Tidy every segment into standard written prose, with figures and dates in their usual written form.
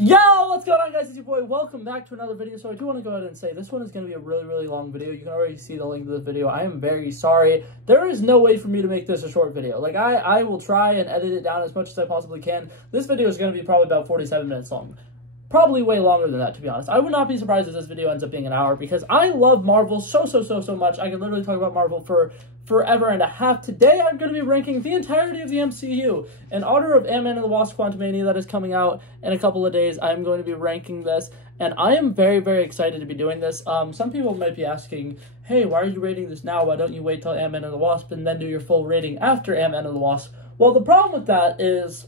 Yo, what's going on, guys? It's your boy. Welcome back to another video. So I do want to go ahead and say this one is going to be a really long video. You can already see the link to the video. I am very sorry. There is no way for me to make this a short video. Like, I will try and edit it down as much as I possibly can. This video is going to be probably about 47 minutes long. Probably way longer than that, to be honest. I would not be surprised if this video ends up being an hour because I love Marvel so much. I could literally talk about Marvel for forever and a half. Today, I'm going to be ranking the entirety of the MCU. In honor of Ant-Man and the Wasp: Quantumania that is coming out in a couple of days, I'm going to be ranking this, and I am very excited to be doing this. Some people might be asking, hey, why are you rating this now? Why don't you wait till Ant-Man and the Wasp and then do your full rating after Ant-Man and the Wasp? Well, the problem with that is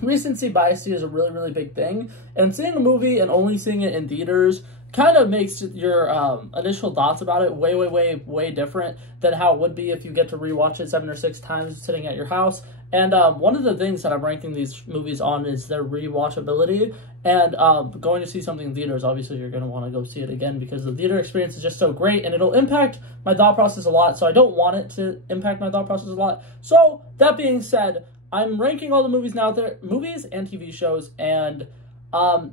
recency bias is a really big thing, and seeing a movie and only seeing it in theaters kind of makes your initial thoughts about it way different than how it would be if you get to rewatch it 7 or 6 times sitting at your house. And one of the things that I'm ranking these movies on is their rewatchability. And going to see something in theaters, obviously you're going to want to go see it again because the theater experience is just so great and it'll impact my thought process a lot. So I don't want it to impact my thought process a lot. So that being said, I'm ranking all the movies now, movies and TV shows, and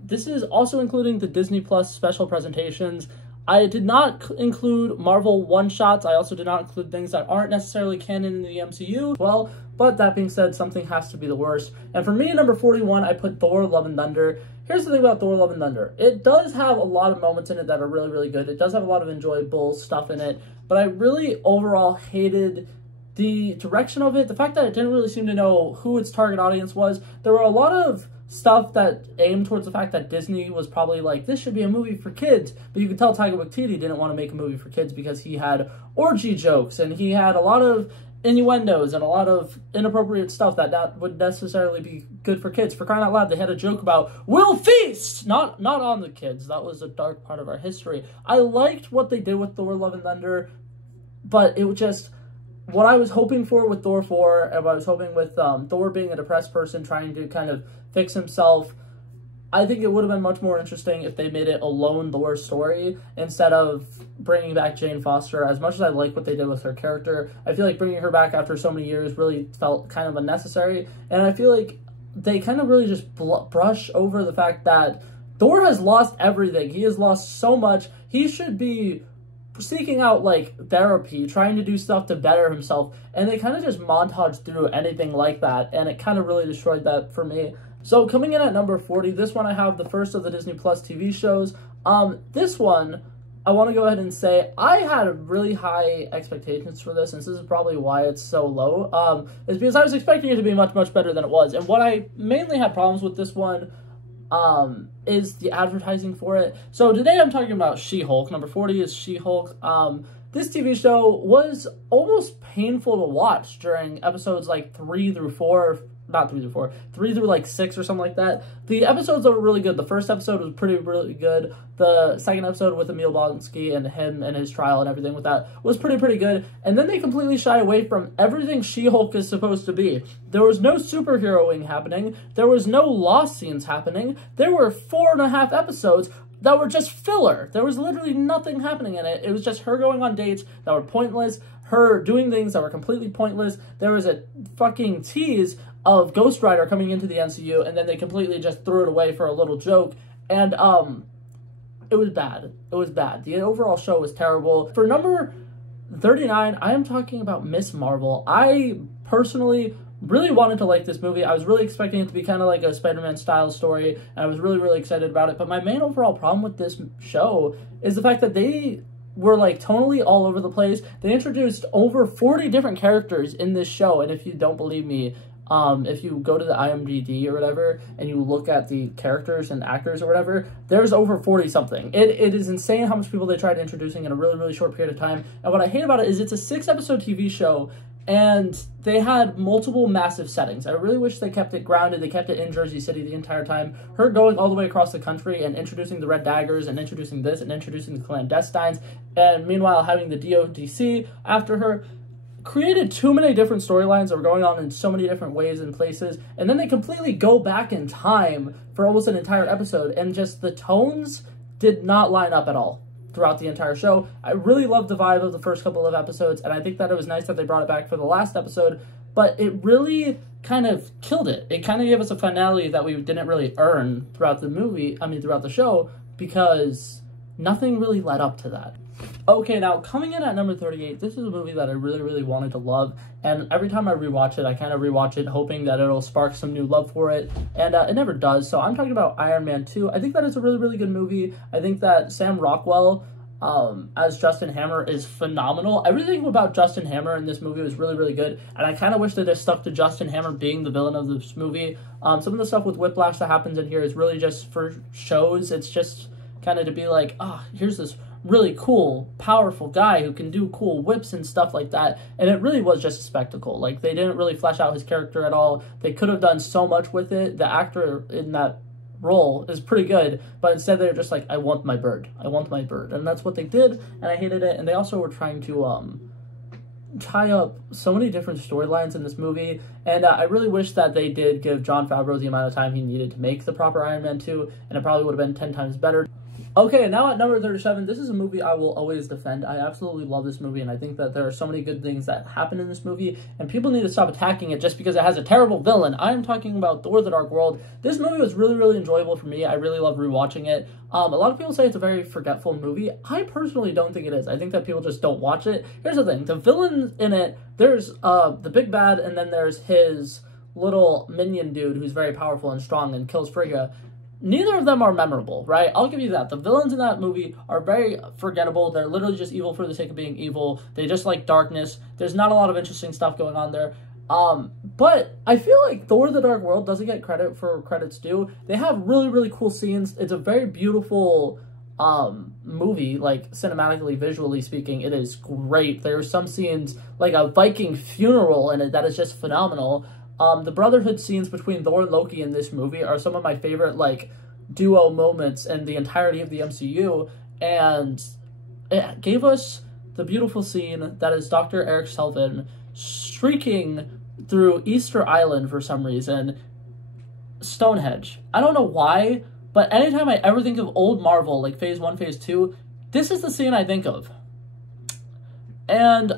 this is also including the Disney Plus special presentations. I did not include Marvel one-shots. I also did not include things that aren't necessarily canon in the MCU. Well, but that being said, something has to be the worst. And for me, at number 41, I put Thor: Love and Thunder. Here's the thing about Thor: Love and Thunder. It does have a lot of moments in it that are really good. It does have a lot of enjoyable stuff in it, but I really overall hated the direction of it, the fact that it didn't really seem to know who its target audience was. There were a lot of stuff that aimed towards the fact that Disney was probably like, this should be a movie for kids, but you could tell Taika Waititi didn't want to make a movie for kids because he had orgy jokes and he had a lot of innuendos and a lot of inappropriate stuff that would necessarily be good for kids. For crying out loud, they had a joke about Will Feast, not on the kids. That was a dark part of our history. I liked what they did with Thor: Love and Thunder, but it was just what I was hoping for with Thor 4, and what I was hoping with Thor being a depressed person trying to kind of fix himself. I think it would have been much more interesting if they made it a lone Thor story instead of bringing back Jane Foster. As much as I like what they did with her character, I feel like bringing her back after so many years really felt kind of unnecessary, and I feel like they kind of really just brush over the fact that Thor has lost everything. He has lost so much. He should be seeking out, like, therapy, trying to do stuff to better himself, and they kind of just montage through anything like that, and it kind of really destroyed that for me. So coming in at number 40, this one I have the first of the Disney Plus TV shows. This one, I want to go ahead and say, I had really high expectations for this, and this is probably why it's so low, is because I was expecting it to be much better than it was, and what I mainly had problems with this one is the advertising for it. So today I'm talking about She-Hulk. Number 40 is She-Hulk. This TV show was almost painful to watch during episodes like 3 through 4, not 3 through 4, 3 through like 6 or something like that. The episodes were really good. The first episode was really good. The second episode with Emil Blonsky and him and his trial and everything with that was pretty good. And then they completely shy away from everything She-Hulk is supposed to be. There was no superheroing happening. There was no lost scenes happening. There were 4.5 episodes that were just filler. There was literally nothing happening in it. It was just her going on dates that were pointless, her doing things that were completely pointless. There was a fucking tease of Ghost Rider coming into the MCU, and then they completely just threw it away for a little joke, and it was bad. It was bad. The overall show was terrible. For number 39, I am talking about Miss Marvel. I personally really wanted to like this movie. I was really expecting it to be kind of like a Spider-Man style story, and I was really excited about it, but my main overall problem with this show is the fact that they were like tonally all over the place. They introduced over 40 different characters in this show, and if you don't believe me, if you go to the IMDb or whatever and you look at the characters and actors or whatever, there's over 40 something. It is insane how much people they tried introducing in a really short period of time. And what I hate about it is it's a 6-episode TV show, and they had multiple massive settings. I really wish they kept it grounded. They kept it in Jersey City the entire time. Her going all the way across the country and introducing the Red Daggers and introducing this and introducing the clandestines, and meanwhile having the DODC after her, created too many different storylines that were going on in so many different ways and places, and then they completely go back in time for almost an entire episode, and just the tones did not line up at all throughout the entire show. I really loved the vibe of the first couple of episodes, and I think that it was nice that they brought it back for the last episode, but it really kind of killed it. It kind of gave us a finale that we didn't really earn throughout the movie, throughout the show, because nothing really led up to that. Okay, now coming in at number 38, this is a movie that I really, really wanted to love, and every time I rewatch it, I kind of rewatch it hoping that it'll spark some new love for it, and it never does. So I'm talking about Iron Man 2. I think that it's a really, really good movie. I think that Sam Rockwell as Justin Hammer is phenomenal. Everything about Justin Hammer in this movie was really, really good, and I kind of wish that they stuck to Justin Hammer being the villain of this movie. Some of the stuff with Whiplash that happens in here is really just for shows. It's just kind of to be like, here's this really cool, powerful guy who can do cool whips and stuff like that, and it really was just a spectacle. Like, they didn't really flesh out his character at all. They could have done so much with it. The actor in that role is pretty good, but instead they're just like, I want my bird, and that's what they did, and I hated it. And they also were trying to tie up so many different storylines in this movie, and I really wish that they did give Jon Favreau the amount of time he needed to make the proper Iron Man 2, and it probably would have been 10 times better. Okay, now at number 37, this is a movie I will always defend. I absolutely love this movie, and I think that there are so many good things that happen in this movie, and people need to stop attacking it just because it has a terrible villain. I am talking about Thor: The Dark World. This movie was really, really enjoyable for me. I really love rewatching it. A lot of people say it's a very forgetful movie. I personally don't think it is. I think that people just don't watch it. Here's the thing. The villains in it, there's the big bad, and then there's his little minion dude who's very powerful and strong and kills Frigga. Neither of them are memorable, right? I'll give you that. The villains in that movie are very forgettable. They're literally just evil for the sake of being evil. They just like darkness. There's not a lot of interesting stuff going on there. But I feel like Thor: The Dark World doesn't get credit for credit's due. They have really, really cool scenes. It's a very beautiful movie, like cinematically, visually speaking. It is great. There are some scenes, like a Viking funeral in it, that is just phenomenal. The brotherhood scenes between Thor and Loki in this movie are some of my favorite, like, duo moments in the entirety of the MCU, and it gave us the beautiful scene that is Dr. Eric Selvin streaking through Easter Island for some reason, Stonehenge. I don't know why, but anytime I ever think of old Marvel, like Phase 1, Phase 2, this is the scene I think of. And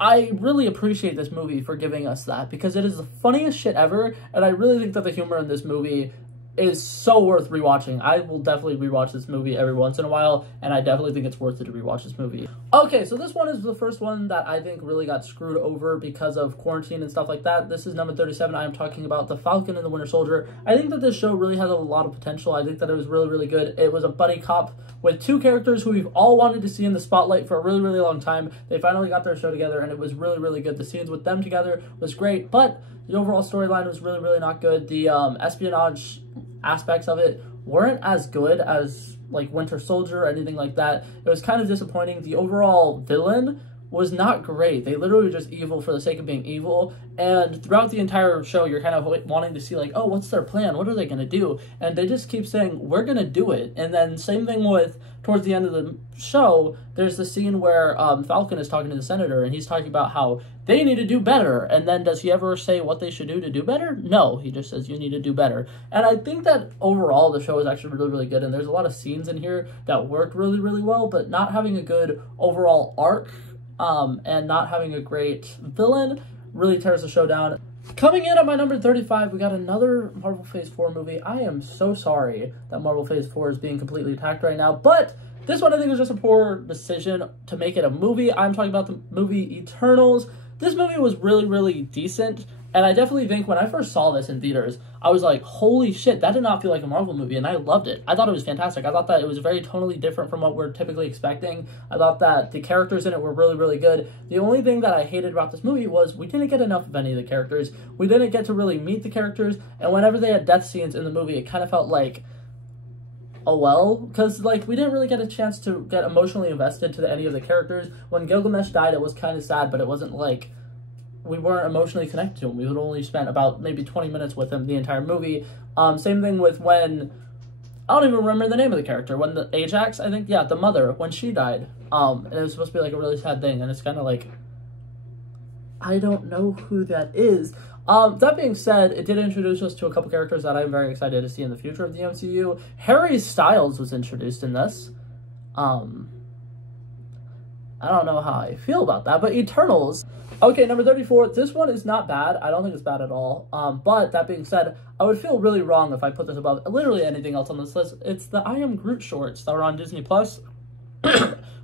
I really appreciate this movie for giving us that, because it is the funniest shit ever, and I really think that the humor in this movie is so worth rewatching. I will definitely rewatch this movie every once in a while, and I definitely think it's worth it to rewatch this movie. Okay, so this one is the first one that I think really got screwed over because of quarantine and stuff like that. This is number 37. I am talking about The Falcon and the Winter Soldier. I think that this show really has a lot of potential. I think that it was really, really good. It was a buddy cop with two characters who we've all wanted to see in the spotlight for a really, really long time. They finally got their show together, and it was really, really good. The scenes with them together was great, but the overall storyline was really, really not good. The espionage aspects of it weren't as good as, like, Winter Soldier or anything like that. It was kind of disappointing. The overall villain was not great. They literally were just evil for the sake of being evil, and throughout the entire show, you're kind of wanting to see, like, oh, what's their plan? What are they going to do? And they just keep saying, we're going to do it. And then same thing with, towards the end of the show, there's the scene where Falcon is talking to the senator, and he's talking about how they need to do better. And then does he ever say what they should do to do better? No, he just says, you need to do better. And I think that overall, the show is actually really, really good, and there's a lot of scenes in here that worked really, really well, but not having a good overall arc and not having a great villain really tears the show down. Coming in at my number 35, we got another Marvel Phase 4 movie. I am so sorry that Marvel Phase 4 is being completely attacked right now, but this one I think is just a poor decision to make it a movie. I'm talking about the movie Eternals. This movie was really, really decent, and I definitely think when I first saw this in theaters, I was like, holy shit, that did not feel like a Marvel movie, and I loved it. I thought it was fantastic. I thought that it was very tonally different from what we're typically expecting. I thought that the characters in it were really, really good. The only thing that I hated about this movie was we didn't get enough of any of the characters. We didn't get to really meet the characters, and whenever they had death scenes in the movie, it kind of felt like, oh well, because, like, we didn't really get a chance to get emotionally invested to any of the characters. When Gilgamesh died, it was kind of sad, but it wasn't like we weren't emotionally connected to him. We had only spent about maybe 20 minutes with him the entire movie. Same thing with when, I don't even remember the name of the character, when the Ajax, I think, yeah, the mother, when she died, and it was supposed to be like a really sad thing, and it's kind of like, I don't know who that is. That being said, it did introduce us to a couple characters that I'm very excited to see in the future of the MCU. Harry Styles was introduced in this. I don't know how I feel about that, but Eternals. Okay, number 34, this one is not bad. I don't think it's bad at all. But that being said, I would feel really wrong if I put this above literally anything else on this list. It's the I Am Groot shorts that were on Disney+.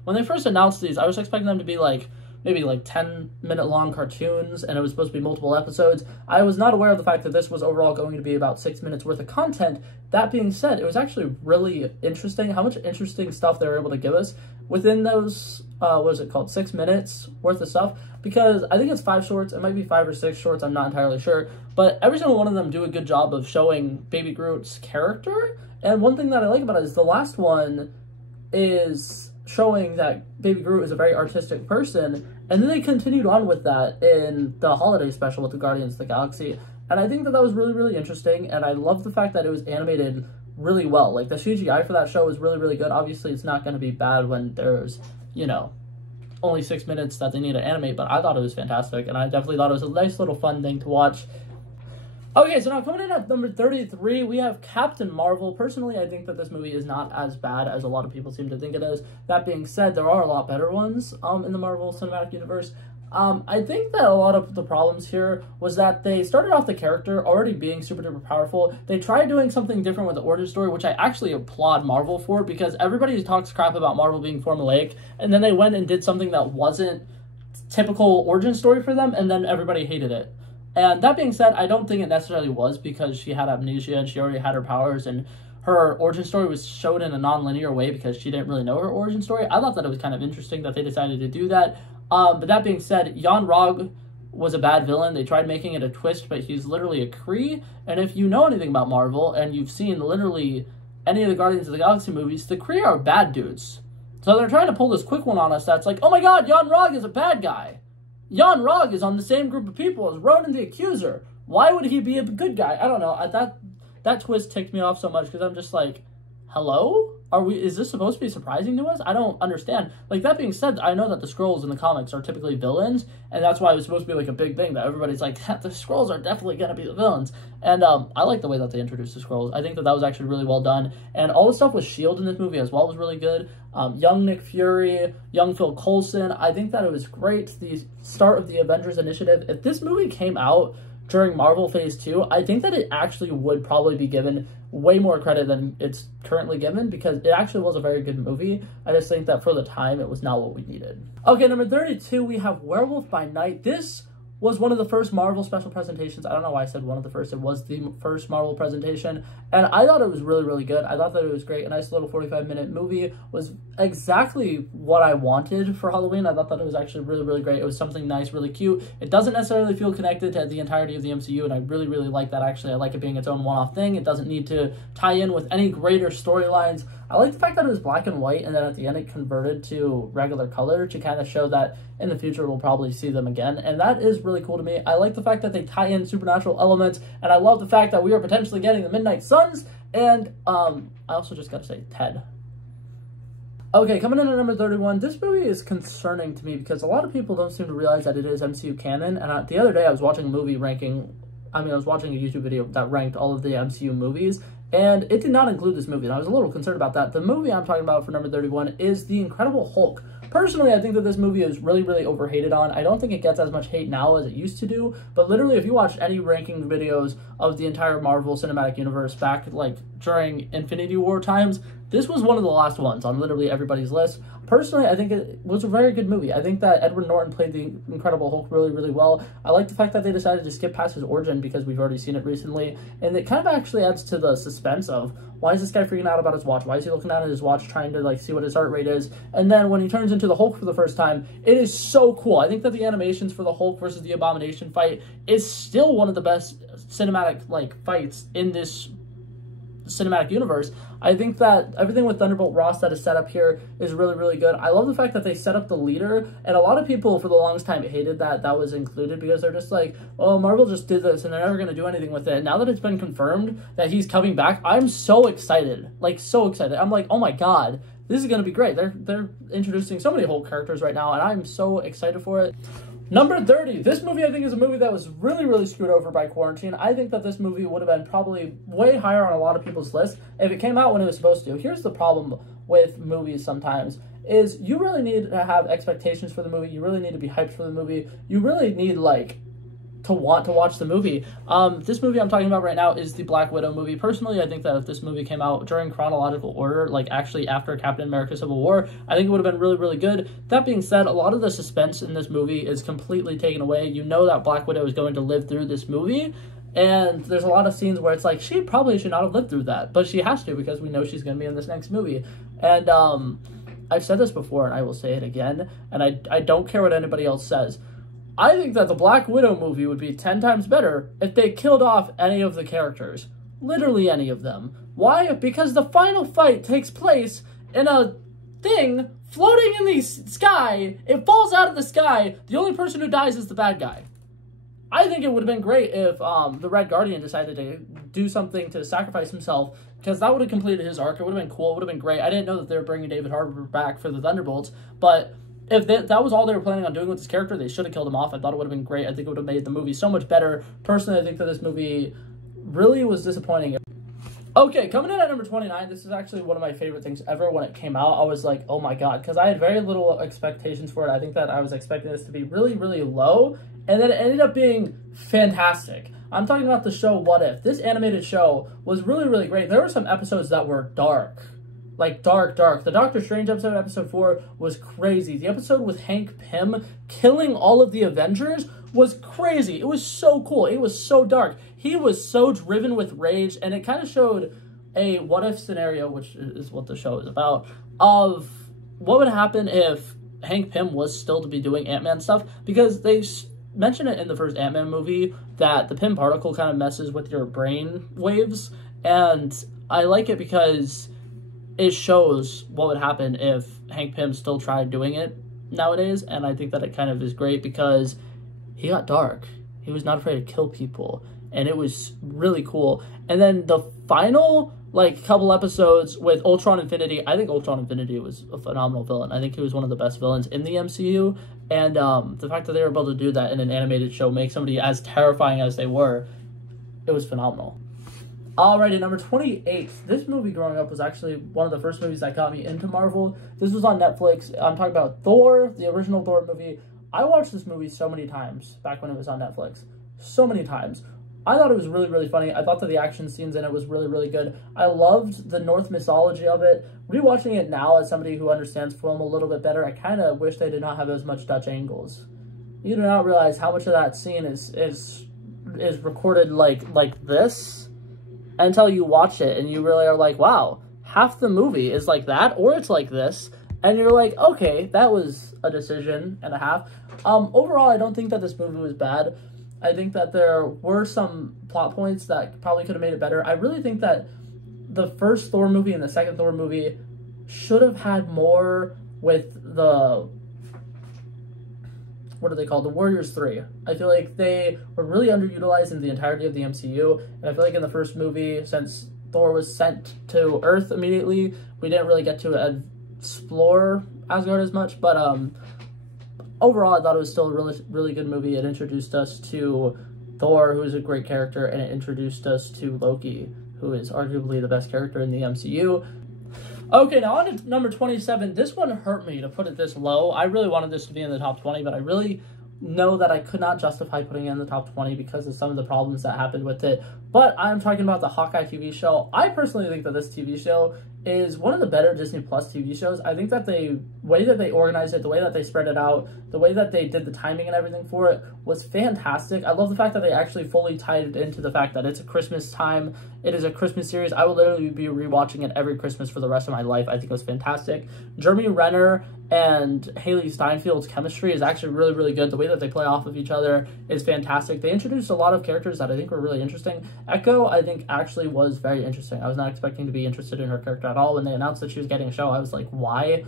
When they first announced these, I was expecting them to be like, maybe like 10-minute long cartoons, and it was supposed to be multiple episodes. I was not aware of the fact that this was overall going to be about 6 minutes worth of content. That being said, it was actually really interesting how much interesting stuff they were able to give us within those, what is it called, 6 minutes worth of stuff, because I think it's 5 shorts, it might be 5 or 6 shorts, I'm not entirely sure, but every single one of them do a good job of showing Baby Groot's character, and one thing that I like about it is the last one is showing that Baby Groot is a very artistic person, and then they continued on with that in the holiday special with the Guardians of the Galaxy, and I think that that was really, really interesting, and I love the fact that it was animated really well. Like, the CGI for that show was really, really good. Obviously, it's not going to be bad when there's, you know, only 6 minutes that they need to animate, but I thought it was fantastic, and I definitely thought it was a nice little fun thing to watch. Okay, so now coming in at number 33, we have Captain Marvel. Personally, I think that this movie is not as bad as a lot of people seem to think it is. That being said, there are a lot better ones in the Marvel Cinematic Universe. I think that a lot of the problems here was that they started off the character already being super duper powerful. They tried doing something different with the origin story, which I actually applaud Marvel for, because everybody talks crap about Marvel being formulaic, and then they went and did something that wasn't typical origin story for them, and then everybody hated it. And that being said, I don't think it necessarily was because she had amnesia and she already had her powers, and her origin story was showed in a non-linear way because she didn't really know her origin story. I thought that it was kind of interesting that they decided to do that. But that being said, Jan Rog was a bad villain. They tried making it a twist, but he's literally a Kree. And if you know anything about Marvel, and you've seen literally any of the Guardians of the Galaxy movies, the Kree are bad dudes. So they're trying to pull this quick one on us that's like, oh my god, Jan Rog is a bad guy. Jan Rog is on the same group of people as Ronan the Accuser. Why would he be a good guy? I don't know. That twist ticked me off so much because I'm just like, hello? Is this supposed to be surprising to us? I don't understand. Like, that being said, I know that the Skrulls in the comics are typically villains, and that's why it was supposed to be like a big thing that everybody's like, the Skrulls are definitely going to be the villains. And I like the way that they introduced the Skrulls. I think that that was actually really well done. And all the stuff with S.H.I.E.L.D. in this movie as well was really good. Young Nick Fury, young Phil Coulson, I think that it was great. The start of the Avengers Initiative. If this movie came out during Marvel Phase 2, I think that it actually would probably be given way more credit than it's currently given, because it actually was a very good movie. I just think that for the time, it was not what we needed. Okay, number 32, we have Werewolf by Night. This was one of the first Marvel special presentations. I don't know why I said one of the first. It was the first Marvel presentation, and I thought it was really, really good. I thought that it was great. A nice little 45-minute movie. Was exactly what I wanted for Halloween. I thought that it was actually really, really great. It was something nice, really cute. It doesn't necessarily feel connected to the entirety of the MCU, and I really, really like that, actually. I like it being its own one-off thing. It doesn't need to tie in with any greater storylines. I like the fact that it was black and white, and then at the end it converted to regular color to kind of show that in the future we'll probably see them again, and that is really cool to me. I like the fact that they tie in supernatural elements, and I love the fact that we are potentially getting the Midnight Suns, and I also just gotta say, Ted. Okay, coming in at number 31, this movie is concerning to me because a lot of people don't seem to realize that it is MCU canon, and the other day I was watching a movie ranking, I was watching a YouTube video that ranked all of the MCU movies, and it did not include this movie, and I was a little concerned about that. The movie I'm talking about for number 31 is The Incredible Hulk. Personally, I think that this movie is really, really overhated on. I don't think it gets as much hate now as it used to do, but literally, if you watch any ranking videos of the entire Marvel Cinematic Universe back, like, during Infinity War times, this was one of the last ones on literally everybody's list. Personally, I think it was a very good movie. I think that Edward Norton played the Incredible Hulk really, really well. I like the fact that they decided to skip past his origin because we've already seen it recently, and it kind of actually adds to the suspense of, why is this guy freaking out about his watch? Why is he looking at his watch trying to, like, see what his heart rate is? And then when he turns into the Hulk for the first time, it is so cool. I think that the animations for the Hulk versus the Abomination fight is still one of the best cinematic, like, fights in this cinematic universe. I think that everything with Thunderbolt Ross that is set up here is really, really good. I love the fact that they set up the leader, and a lot of people for the longest time hated that that was included because they're just like, oh, Marvel just did this and they're never going to do anything with it. And now that it's been confirmed that he's coming back, I'm so excited. Like, so excited. I'm like, oh my god, this is going to be great. They're introducing so many Hulk characters right now, and I'm so excited for it. Number 30. This movie, I think, is a movie that was really, really screwed over by quarantine. I think that this movie would have been probably way higher on a lot of people's list if it came out when it was supposed to. Here's the problem with movies sometimes, is you really need to have expectations for the movie. You really need to be hyped for the movie. You really need, like, to want to watch the movie. This movie I'm talking about right now is the Black Widow movie. Personally, I think that if this movie came out during chronological order, like actually after Captain America Civil War, I think it would have been really, really good. That being said, a lot of the suspense in this movie is completely taken away. You know that Black Widow is going to live through this movie, and there's a lot of scenes where it's like, she probably should not have lived through that, but she has to because we know she's going to be in this next movie. And I've said this before, and I will say it again, and I don't care what anybody else says. I think that the Black Widow movie would be 10 times better if they killed off any of the characters. Literally any of them. Why? Because the final fight takes place in a thing floating in the sky. It falls out of the sky. The only person who dies is the bad guy. I think it would have been great if the Red Guardian decided to do something to sacrifice himself, because that would have completed his arc. It would have been cool. It would have been great. I didn't know that they were bringing David Harbour back for the Thunderbolts, but if that was all they were planning on doing with this character, they should have killed him off. I thought it would have been great. I think it would have made the movie so much better. Personally, I think that this movie really was disappointing. Okay, coming in at number 29, this is actually one of my favorite things ever. When it came out, I was like, oh my god, because I had very little expectations for it. I think that I was expecting this to be really, really low, and then it ended up being fantastic. I'm talking about the show What If. This animated show was really, really great. There were some episodes that were dark. Like, dark. The Doctor Strange episode, episode 4, was crazy. The episode with Hank Pym killing all of the Avengers was crazy. It was so cool. It was so dark. He was so driven with rage, and it kind of showed a what-if scenario, which is what the show is about, of what would happen if Hank Pym was still to be doing Ant-Man stuff, because they mentioned it in the first Ant-Man movie that the Pym particle kind of messes with your brain waves, and I like it because it shows what would happen if Hank Pym still tried doing it nowadays, and I think that it kind of is great because he got dark. He was not afraid to kill people, and it was really cool. And then the final, like, couple episodes with Ultron Infinity, I think Ultron Infinity was a phenomenal villain. I think he was one of the best villains in the MCU, and the fact that they were able to do that in an animated show, make somebody as terrifying as they were, it was phenomenal. Alrighty, number 28. This movie growing up was actually one of the first movies that got me into Marvel. This was on Netflix. I'm talking about Thor, the original Thor movie. I watched this movie so many times back when it was on Netflix. So many times. I thought it was really, really funny. I thought that the action scenes in it was really, really good. I loved the Norse mythology of it. Rewatching it now as somebody who understands film a little bit better, I kind of wish they did not have as much Dutch angles. You do not realize how much of that scene is recorded like this until you watch it, and you really are like, wow, half the movie is like that, or it's like this, and you're like, okay, that was a decision and a half. Overall, I don't think that this movie was bad. I think that there were some plot points that probably could have made it better. I really think that the first Thor movie and the second Thor movie should have had more with the, what are they called? The Warriors 3. I feel like they were really underutilized in the entirety of the MCU, and I feel like in the first movie, since Thor was sent to Earth immediately, we didn't really get to explore Asgard as much, but overall, I thought it was still a really, really good movie. It introduced us to Thor, who is a great character, and it introduced us to Loki, who is arguably the best character in the MCU. Okay, now on to number 27. This one hurt me to put it this low. I really wanted this to be in the top 20, but I really know that I could not justify putting it in the top 20 because of some of the problems that happened with it. But I'm talking about the Hawkeye TV show. I personally think that this TV show is one of the better Disney Plus TV shows. I think that the way that they organized it, the way that they spread it out, the way that they did the timing and everything for it was fantastic. I love the fact that they actually fully tied it into the fact that it's a Christmas time. It is a Christmas series. I will literally be rewatching it every Christmas for the rest of my life. I think it was fantastic. Jeremy Renner and Haley Steinfeld's chemistry is actually really, really good. The way that they play off of each other is fantastic. They introduced a lot of characters that I think were really interesting. Echo, I think, actually was very interesting. I was not expecting to be interested in her character at all. When they announced that she was getting a show, I was like, why?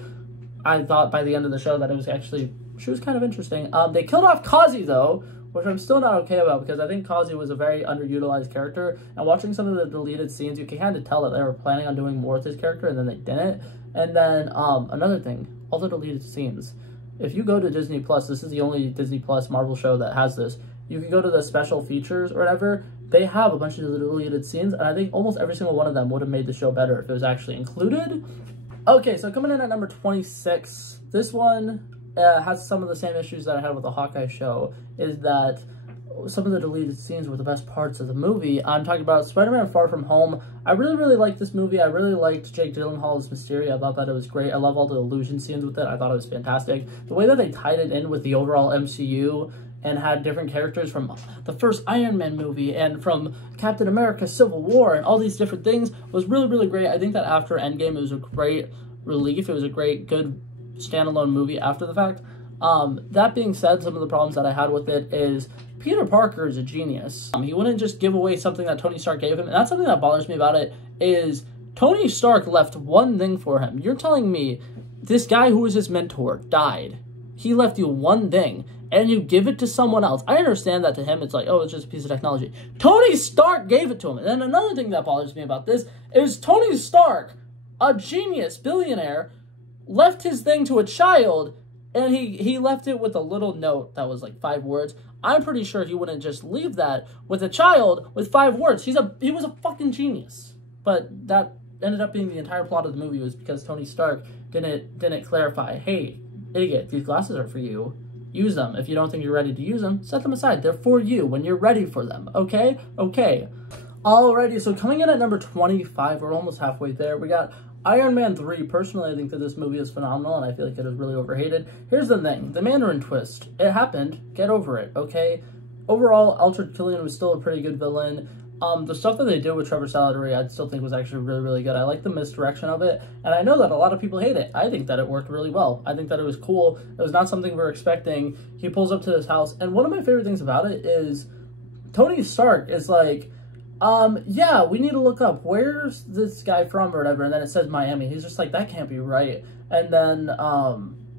I thought by the end of the show that it was actually, she was kind of interesting. They killed off Kazi, though, which I'm still not okay about, because I think Kazi was a very underutilized character, and watching some of the deleted scenes, you can kind of tell that they were planning on doing more with his character, and then they didn't. And then, another thing, all the deleted scenes. if you go to Disney Plus, this is the only Disney Plus Marvel show that has this. You can go to the special features or whatever. They have a bunch of deleted scenes, and I think almost every single one of them would have made the show better if it was actually included. Okay, so coming in at number 26, this one has some of the same issues that I had with the Hawkeye show, is that some of the deleted scenes were the best parts of the movie. I'm talking about Spider-Man Far From Home. I really, really liked this movie. I really liked Jake Gyllenhaal's Mysterio. I thought that it was great. I love all the illusion scenes with it. I thought it was fantastic. The way that they tied it in with the overall MCU and had different characters from the first Iron Man movie and from Captain America Civil War and all these different things was really, really great. I think that after Endgame, it was a great relief. It was a great, good standalone movie after the fact. That being said, some of the problems that I had with it is Peter Parker is a genius. He wouldn't just give away something that Tony Stark gave him, and that's something that bothers me about it, is Tony Stark left one thing for him. You're telling me this guy who was his mentor died. He left you one thing, and you give it to someone else. I understand that to him, it's like, oh, it's just a piece of technology. Tony Stark gave it to him. And then another thing that bothers me about this is Tony Stark, a genius billionaire, left his thing to a child, and he left it with a little note that was like 5 words. I'm pretty sure he wouldn't just leave that with a child with 5 words. He was a fucking genius. But that ended up being the entire plot of the movie, was because Tony Stark didn't clarify, hey, idiot, these glasses are for you. Use them. If you don't think you're ready to use them, set them aside. They're for you when you're ready for them. Okay? Okay. Alrighty, so coming in at number 25, we're almost halfway there. We got Iron Man 3. Personally, I think that this movie is phenomenal, and I feel like it is really overhated. Here's the thing. The Mandarin twist. It happened. Get over it, okay? Overall, Altered Killian was still a pretty good villain. The stuff that they did with Trevor Salvatore, I still think was actually really, really good. I like the misdirection of it, and I know that a lot of people hate it. I think that it worked really well. I think that it was cool. It was not something we were expecting. He pulls up to his house, and one of my favorite things about it is Tony Stark is like, yeah, we need to look up, where's this guy from or whatever, and then it says Miami. He's just like, that can't be right. And then,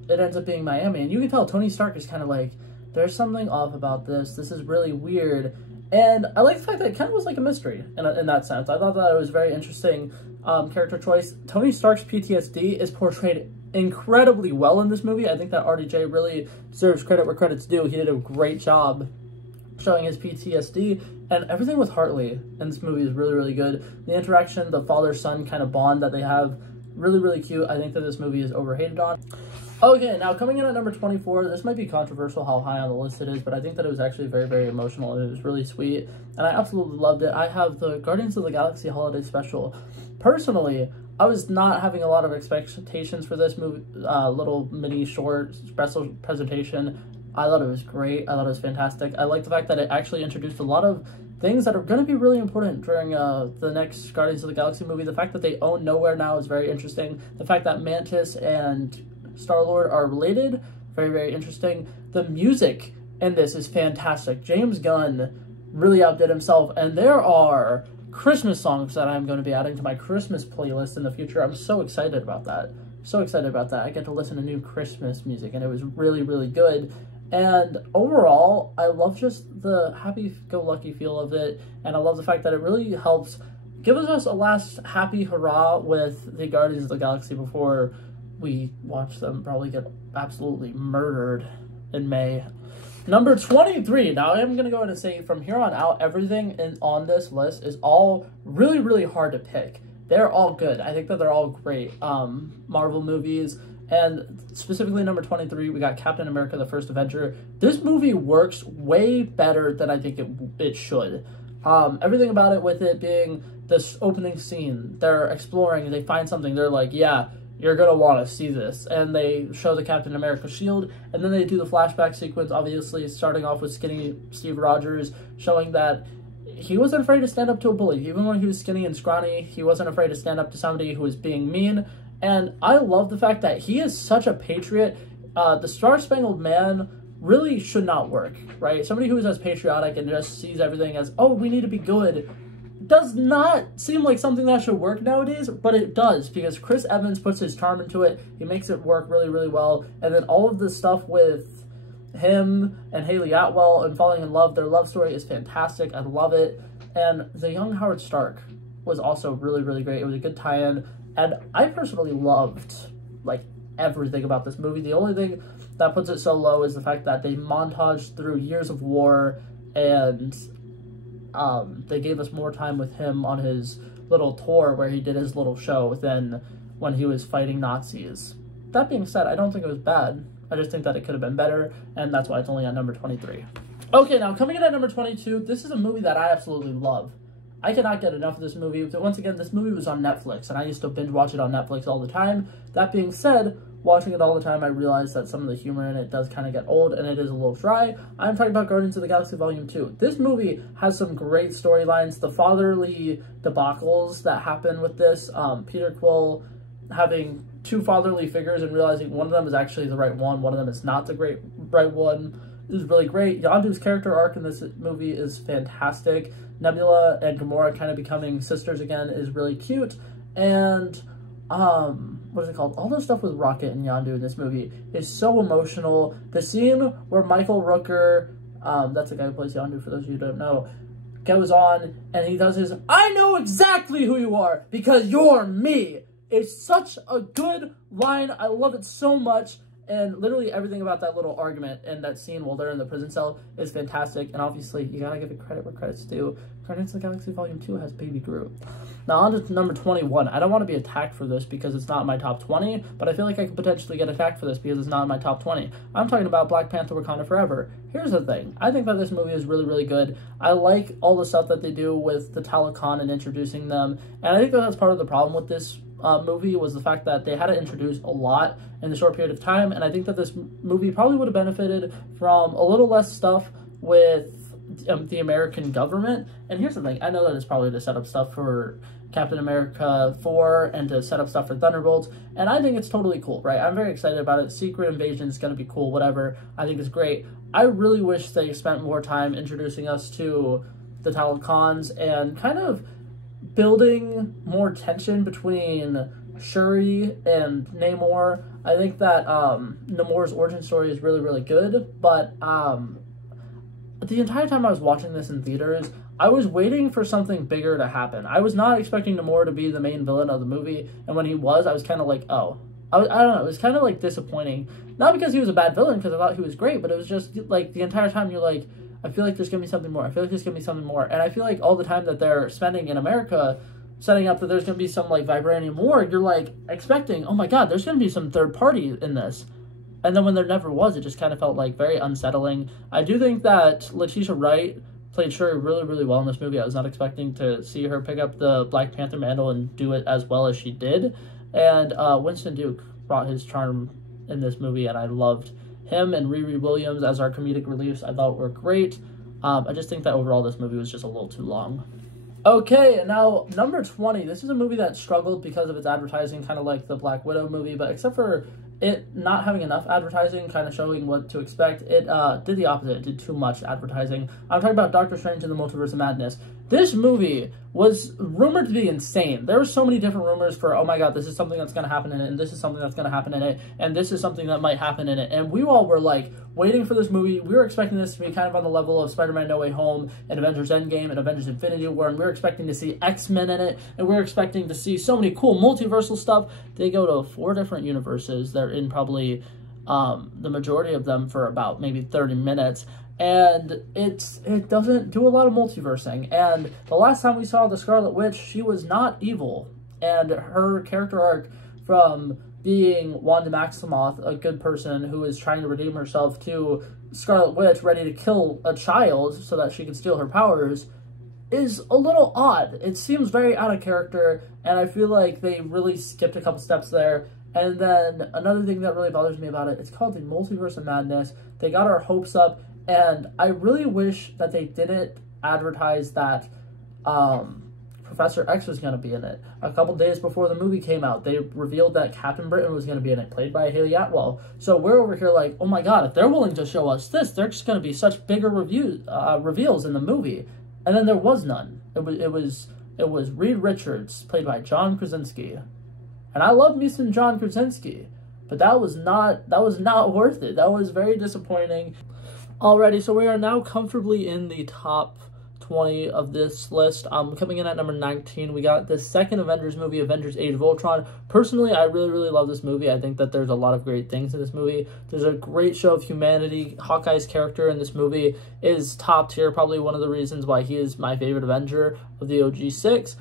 it ends up being Miami, and you can tell Tony Stark is kind of like, there's something off about this. This is really weird. And I like the fact that it kind of was like a mystery in that sense. I thought that it was a very interesting character choice. Tony Stark's PTSD is portrayed incredibly well in this movie. I think that RDJ really deserves credit where credit's due. He did a great job showing his PTSD, and everything with Hartley in this movie is really, really good. The interaction, the father-son kind of bond that they have, really, really cute. I think that this movie is overhated on. Okay, now coming in at number 24, this might be controversial how high on the list it is, but I think that it was actually very, very emotional, and it was really sweet, and I absolutely loved it. I have the Guardians of the Galaxy Holiday Special. Personally, I was not having a lot of expectations for this movie, little mini short special presentation. I thought it was great. I thought it was fantastic. I like the fact that it actually introduced a lot of things that are going to be really important during the next Guardians of the Galaxy movie. The fact that they own Nowhere now is very interesting. The fact that Mantis and Star-Lord are related, very, very interesting. The music in this is fantastic. James Gunn really outdid himself, and there are Christmas songs that I'm going to be adding to my Christmas playlist in the future. I'm so excited about that. So excited about that. I get to listen to new Christmas music, and it was really, really good. And overall, I love just the happy-go-lucky feel of it, and I love the fact that it really helps give us a last happy hurrah with the Guardians of the Galaxy before we watch them probably get absolutely murdered in May. Number 23. Now, I'm going to go ahead and say from here on out, everything on this list is all really, really hard to pick. They're all good. I think that they're all great Marvel movies. And specifically number 23, we got Captain America, the First Avenger. This movie works way better than I think it should. Everything about it, with it being this opening scene, they're exploring, they find something, they're like, yeah, you're going to want to see this. And they show the Captain America shield, and then they do the flashback sequence, obviously, starting off with skinny Steve Rogers, showing that he wasn't afraid to stand up to a bully. Even when he was skinny and scrawny, he wasn't afraid to stand up to somebody who was being mean. And I love the fact that he is such a patriot. The Star-Spangled Man really should not work, right? Somebody who is as patriotic and just sees everything as, oh, we need to be good, does not seem like something that should work nowadays, but it does, because Chris Evans puts his charm into it. He makes it work really, really well. And then all of the stuff with him and Haley Atwell and falling in love, their love story is fantastic. I love it. And the young Howard Stark was also really, really great. It was a good tie-in. And I personally loved, like, everything about this movie. The only thing that puts it so low is the fact that they montaged through years of war, and they gave us more time with him on his little tour where he did his little show than when he was fighting Nazis. That being said, I don't think it was bad. I just think that it could have been better, and that's why it's only at number 23. Okay, now coming in at number 22, this is a movie that I absolutely love. I cannot get enough of this movie. Once again, this movie was on Netflix, and I used to binge watch it on Netflix all the time. That being said, watching it all the time, I realized that some of the humor in it does kind of get old, and it is a little dry. I'm talking about Guardians of the Galaxy Volume 2. This movie has some great storylines. The fatherly debacles that happen with this, Peter Quill having two fatherly figures and realizing one of them is actually the right one of them is not the right one, is really great. Yondu's character arc in this movie is fantastic. Nebula and Gamora kind of becoming sisters again is really cute. And what is it called? All the stuff with Rocket and Yondu in this movie is so emotional. The scene where Michael Rooker, that's the guy who plays Yondu for those of you who don't know, goes on and he does his, "I know exactly who you are because you're me." It's such a good line. I love it so much. And literally everything about that little argument and that scene while they're in the prison cell is fantastic. And obviously, you gotta give it credit where credit's due. Guardians of the Galaxy Volume 2 has Baby Groot. Now on to number 21. I don't want to be attacked for this because it's not in my top 20, but I feel like I could potentially get attacked for this because it's not in my top 20. I'm talking about Black Panther Wakanda Forever. Here's the thing. I think that this movie is really, really good. I like all the stuff that they do with the Talokan and introducing them. And I think that that's part of the problem with this movie was the fact that they had to introduce a lot in a short period of time, and I think that this movie probably would have benefited from a little less stuff with the American government. And here's the thing, I know that it's probably to set up stuff for Captain America 4 and to set up stuff for Thunderbolts, and I think it's totally cool, right? I'm very excited about it. Secret Invasion is going to be cool, whatever. I think it's great. I really wish they spent more time introducing us to the Talokans and kind of building more tension between Shuri and Namor. I think that Namor's origin story is really, really good, but the entire time I was watching this in theaters, I was waiting for something bigger to happen. I was not expecting Namor to be the main villain of the movie, and when he was, I was kind of like, oh. I don't know, it was kind of like disappointing. Not because he was a bad villain, because I thought he was great, but it was just like the entire time you're like, I feel like there's going to be something more. I feel like there's going to be something more. And I feel like all the time that they're spending in America setting up that there's going to be some, like, vibranium war, you're, like, expecting, oh, my God, there's going to be some third party in this. And then when there never was, it just kind of felt, like, very unsettling. I do think that Letitia Wright played Shuri really, really well in this movie. I was not expecting to see her pick up the Black Panther mantle and do it as well as she did. And Winston Duke brought his charm in this movie, and I loved him and Riri Williams as our comedic reliefs. I thought were great. I just think that overall this movie was just a little too long. Okay, and now number 20. This is a movie that struggled because of its advertising, kind of like the Black Widow movie, but except for it not having enough advertising, kind of showing what to expect, it did the opposite. It did too much advertising. I'm talking about Doctor Strange in the Multiverse of Madness. This movie was rumored to be insane. There were so many different rumors for, oh my God, this is something that's going to happen in it, and this is something that's going to happen in it, and this is something that might happen in it. And we all were like waiting for this movie. We were expecting this to be kind of on the level of Spider-Man No Way Home and Avengers Endgame and Avengers Infinity War, and we were expecting to see X-Men in it, and we were expecting to see so many cool multiversal stuff. They go to 4 different universes. They're in probably the majority of them for about maybe 30 minutes. And it doesn't do a lot of multiversing. And the last time we saw the Scarlet Witch, she was not evil. And her character arc from being Wanda Maximoff, a good person who is trying to redeem herself, to Scarlet Witch ready to kill a child so that she can steal her powers, is a little odd. It seems very out of character, and I feel like they really skipped a couple steps there. And then another thing that really bothers me about it, it's called the Multiverse of Madness. They got our hopes up. And I really wish that they didn't advertise that Professor X was going to be in it. A couple days before the movie came out, they revealed that Captain Britain was going to be in it, played by Haley Atwell. So we're over here like, oh my God, if they're willing to show us this, there's going to be such bigger reveals in the movie. And then there was none. It was Reed Richards, played by John Krasinski. And I love me some John Krasinski, but that was not worth it. That was very disappointing. Alrighty, so we are now comfortably in the top 20 of this list. Coming in at number 19, we got the second Avengers movie, Avengers Age of Ultron. Personally, I really, really love this movie. I think that there's a lot of great things in this movie. There's a great show of humanity. Hawkeye's character in this movie is top tier, probably one of the reasons why he is my favorite Avenger of the OG6.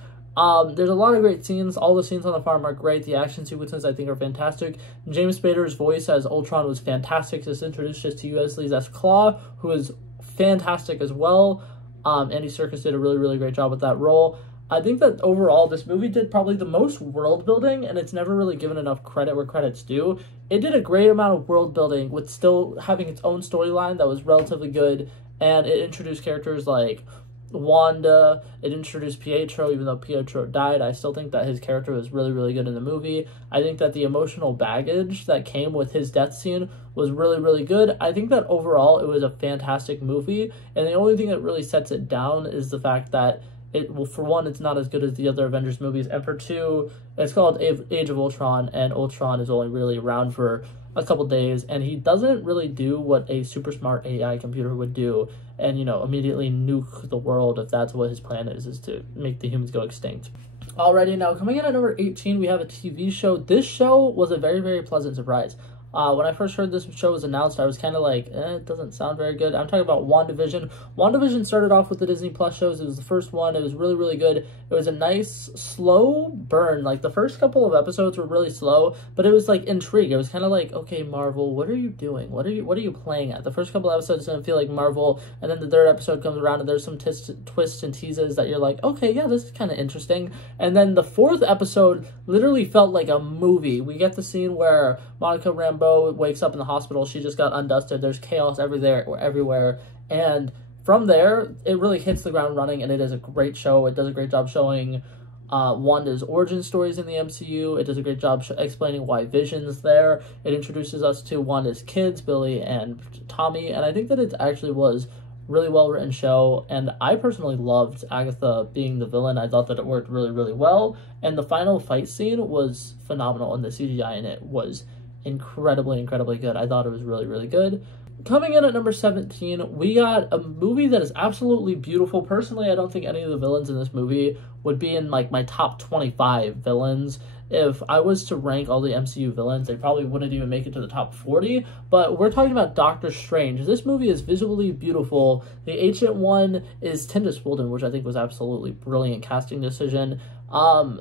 There's a lot of great scenes. All the scenes on the farm are great. The action sequences, I think, are fantastic. James Spader's voice as Ultron was fantastic. This introduced us to U.S. Lee's as Claw, who is fantastic as well. Andy Serkis did a really, really great job with that role. I think that overall, this movie did probably the most world building, and it's never really given enough credit where credit's due. It did a great amount of world building with still having its own storyline that was relatively good, and it introduced characters like Wanda. It introduced Pietro. Even though Pietro died, I still think that his character was really, really good in the movie. I think that the emotional baggage that came with his death scene was really, really good. I think that overall it was a fantastic movie, and the only thing that really sets it down is the fact that well, for one, it's not as good as the other Avengers movies, and for two, it's called Age of Ultron, and Ultron is only really around for a couple days, and he doesn't really do what a super smart AI computer would do, and, you know, immediately nuke the world if that's what his plan is to make the humans go extinct. Alrighty, now coming in at number 18, we have a TV show. This show was a very, very pleasant surprise. When I first heard this show was announced, I was kind of like, it doesn't sound very good. I'm talking about WandaVision. WandaVision started off with the Disney Plus shows. It was the first one. It was really, really good. It was a nice, slow burn. Like, the first couple of episodes were really slow, but it was, like, intrigue. It was kind of like, okay, Marvel, what are you doing? What are you playing at? The first couple of episodes didn't feel like Marvel, and then the third episode comes around, and there's some twists and teases that you're like, okay, yeah, this is kind of interesting. And then the fourth episode literally felt like a movie. We get the scene where Monica Rambeau wakes up in the hospital. She just got undusted. There's chaos everywhere. And from there, it really hits the ground running, and it is a great show. It does a great job showing Wanda's origin stories in the MCU. It does a great job explaining why Vision's there. It introduces us to Wanda's kids, Billy and Tommy, and I think that it actually was really well-written show, and I personally loved Agatha being the villain. I thought that it worked really, really well, and the final fight scene was phenomenal, and the CGI in it was incredibly good. I thought it was really, really good. Coming in at number 17, we got a movie that is absolutely beautiful. Personally, I don't think any of the villains in this movie would be in, like, my top 25 villains. If I was to rank all the MCU villains, they probably wouldn't even make it to the top 40, but we're talking about Doctor Strange. This movie is visually beautiful. The Ancient One is Tilda Swinton, which I think was absolutely brilliant casting decision.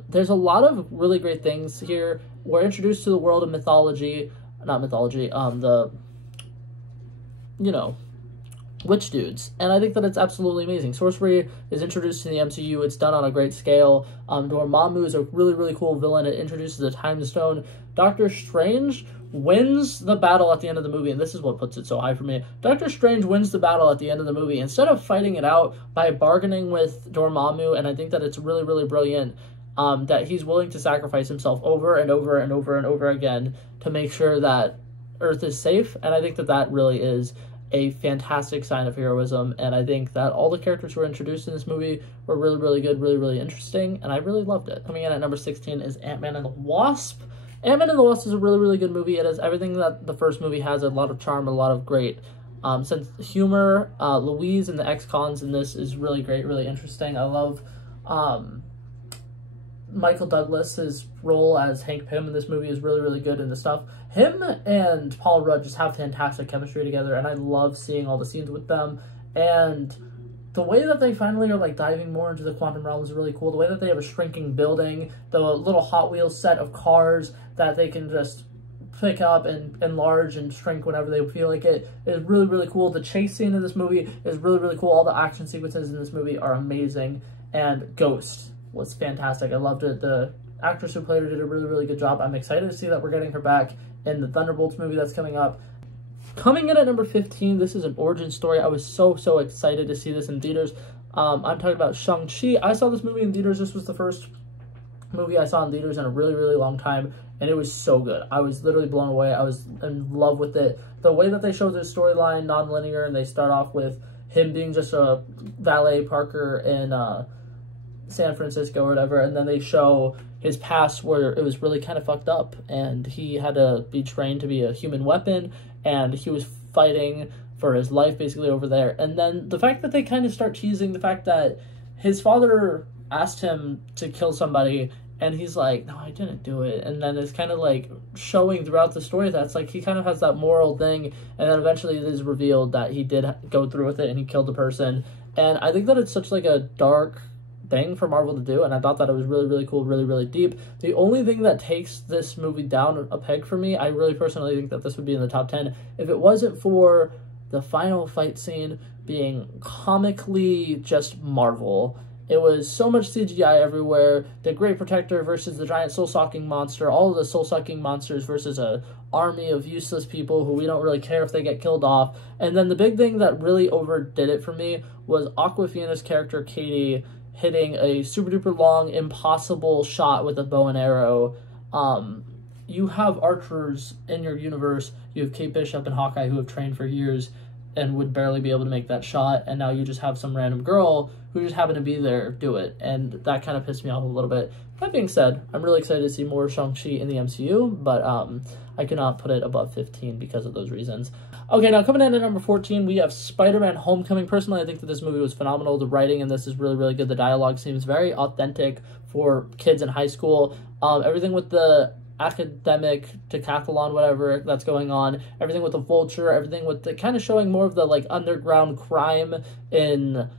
There's a lot of really great things here. We're introduced to the world of witch dudes, and I think that it's absolutely amazing. Sorcery is introduced in the MCU. It's done on a great scale. Dormammu is a really, really cool villain. It introduces the Time Stone. Doctor Strange wins the battle at the end of the movie, and this is what puts it so high for me. Doctor Strange wins the battle at the end of the movie instead of fighting it out by bargaining with Dormammu, and I think that it's really, really brilliant that he's willing to sacrifice himself over and over again to make sure that Earth is safe, and I think that that really is a fantastic sign of heroism, and I think that all the characters who were introduced in this movie were really, really good, really, really interesting, and I really loved it. Coming in at number 16 is Ant-Man and the Wasp. Ant-Man and the Wasp is a really, really good movie. It has everything that the first movie has, a lot of charm, a lot of great sense of humor. Louise and the ex-cons in this is really great, really interesting. I love Michael Douglas's role as Hank Pym in this movie is really, really good, and the stuff. Him and Paul Rudd just have fantastic chemistry together, and I love seeing all the scenes with them. And the way that they finally are, like, diving more into the quantum realm is really cool. The way that they have a shrinking building, the little Hot Wheels set of cars that they can just pick up and enlarge and shrink whenever they feel like it is really, really cool. The chase scene in this movie is really, really cool. All the action sequences in this movie are amazing, and Ghost was fantastic. I loved it. The actress who played her did a really, really good job. I'm excited to see that we're getting her back in the Thunderbolts movie that's coming up. Coming in at number 15, this is an origin story. I was so excited to see this in theaters. I'm talking about Shang-Chi. I saw this movie in theaters. This was the first movie I saw in theaters in a really, really long time, and it was so good. I was literally blown away. I was in love with it. The way that they showed this storyline, non-linear, and they start off with him being just a valet parker in San Francisco or whatever, and then they show his past where it was really kind of fucked up, and he had to be trained to be a human weapon, and he was fighting for his life basically over there. And then the fact that they kind of start teasing the fact that his father asked him to kill somebody, and he's like, no, I didn't do it. And then it's kind of like showing throughout the story that's like he kind of has that moral thing, and then eventually it is revealed that he did go through with it and he killed the person. And I think that it's such like a dark thing for Marvel to do, and I thought that it was really, really cool, really, really deep. The only thing that takes this movie down a peg for me, I really personally think that this would be in the top 10 if it wasn't for the final fight scene being comically just Marvel. It was so much CGI everywhere. The Great Protector versus the giant soul-sucking monster. All of the soul-sucking monsters versus a army of useless people who we don't really care if they get killed off. And then the big thing that really overdid it for me was Awkwafina's character, Katie, hitting a super-duper long, impossible shot with a bow and arrow. You have archers in your universe. You have Kate Bishop and Hawkeye who have trained for years and would barely be able to make that shot, and now you just have some random girl who just happened to be there do it, and that kind of pissed me off a little bit. That being said, I'm really excited to see more Shang-Chi in the MCU, but I cannot put it above 15 because of those reasons. Okay, now coming in at number 14, we have Spider-Man Homecoming. Personally, I think that this movie was phenomenal. The writing in this is really, really good. The dialogue seems very authentic for kids in high school. Everything with the academic decathlon, whatever that's going on, everything with the Vulture, everything with the kind of showing more of the like underground crime in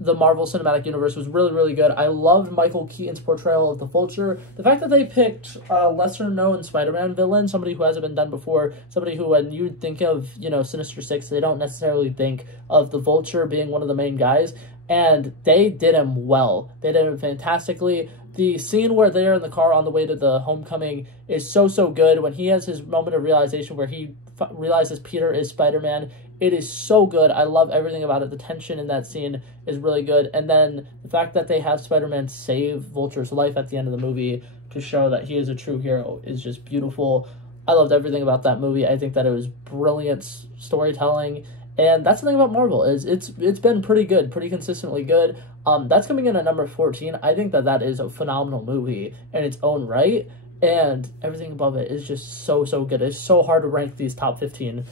the Marvel Cinematic Universe was really, really good. I loved Michael Keaton's portrayal of the Vulture. The fact that they picked a lesser-known Spider-Man villain, somebody who hasn't been done before, somebody who, when you think of, you know, Sinister Six, they don't necessarily think of the Vulture being one of the main guys, and they did him well. They did him fantastically. The scene where they're in the car on the way to the homecoming is so, so good. When he has his moment of realization where he realizes Peter is Spider-Man, it is so good. I love everything about it. The tension in that scene is really good. And then the fact that they have Spider-Man save Vulture's life at the end of the movie to show that he is a true hero is just beautiful. I loved everything about that movie. I think that it was brilliant storytelling. And that's the thing about Marvel, is it's been pretty good, pretty consistently good. That's coming in at number 14. I think that that is a phenomenal movie in its own right, and everything above it is just so, so good. It's so hard to rank these top 15.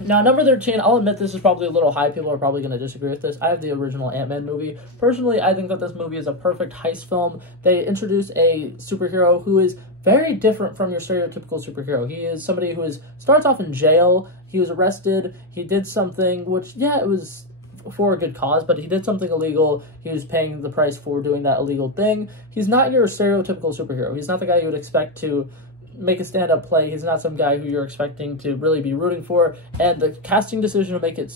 Now, number 13, I'll admit this is probably a little high. People are probably going to disagree with this. I have the original Ant-Man movie. Personally, I think that this movie is a perfect heist film. They introduce a superhero who is very different from your stereotypical superhero. He is somebody who starts off in jail. He was arrested. He did something, which, yeah, it was for a good cause, but he did something illegal. He was paying the price for doing that illegal thing. He's not your stereotypical superhero. He's not the guy you would expect to make a stand-up play. He's not some guy who you're expecting to really be rooting for. And the casting decision to make it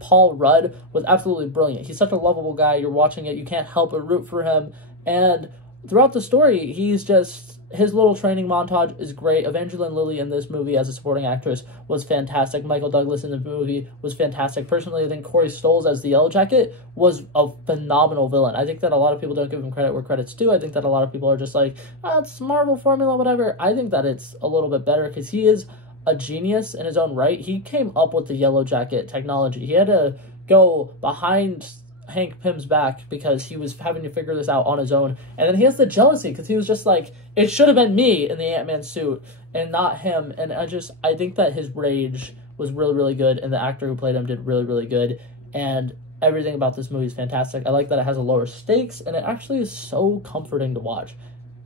Paul Rudd was absolutely brilliant. He's such a lovable guy. You're watching it, you can't help but root for him. And throughout the story, he's just, his little training montage is great. Evangeline Lilly in this movie as a supporting actress was fantastic. Michael Douglas in the movie was fantastic. Personally, I think Corey Stoll as the Yellow Jacket was a phenomenal villain. I think that a lot of people don't give him credit where credit's due. I think that a lot of people are just like, oh, it's Marvel formula, whatever. I think that it's a little bit better because he is a genius in his own right. He came up with the Yellow Jacket technology. He had to go behind Hank Pym's back because he was having to figure this out on his own. And then he has the jealousy because he was just like, it should have been me in the Ant-Man suit and not him. And I think that his rage was really, really good, and the actor who played him did really, really good. And everything about this movie is fantastic. I like that it has a lower stakes, and it actually is so comforting to watch.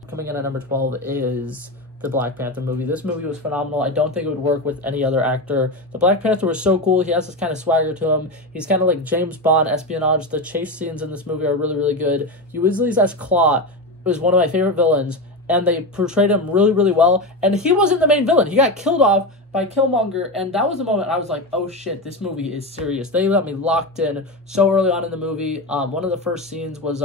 Coming in at number 12 is the Black Panther movie. This movie was phenomenal. I don't think it would work with any other actor. The Black Panther was so cool. He has this kind of swagger to him. He's kind of like James Bond espionage. The chase scenes in this movie are really, really good. Hugh Weasley's as Claw was one of my favorite villains, and they portrayed him really, really well. And he wasn't the main villain. He got killed off by Killmonger, and that was the moment I was like, oh shit, this movie is serious. They got me locked in so early on in the movie. One of the first scenes was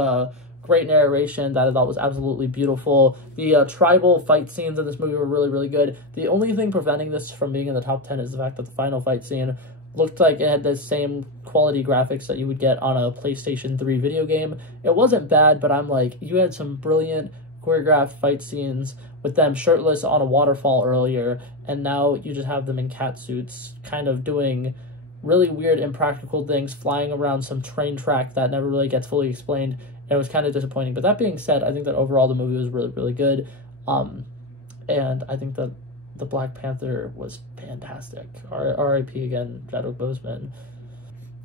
great narration that I thought was absolutely beautiful. The tribal fight scenes in this movie were really, really good. The only thing preventing this from being in the top 10 is the fact that the final fight scene looked like it had the same quality graphics that you would get on a PlayStation 3 video game. It wasn't bad, but I'm like, you had some brilliant choreographed fight scenes with them shirtless on a waterfall earlier, and now you just have them in cat suits kind of doing really weird impractical things, flying around some train track that never really gets fully explained. It was kind of disappointing. But that being said, I think that overall the movie was really, really good. And I think that the Black Panther was fantastic. R.I.P. again, Chadwick Boseman.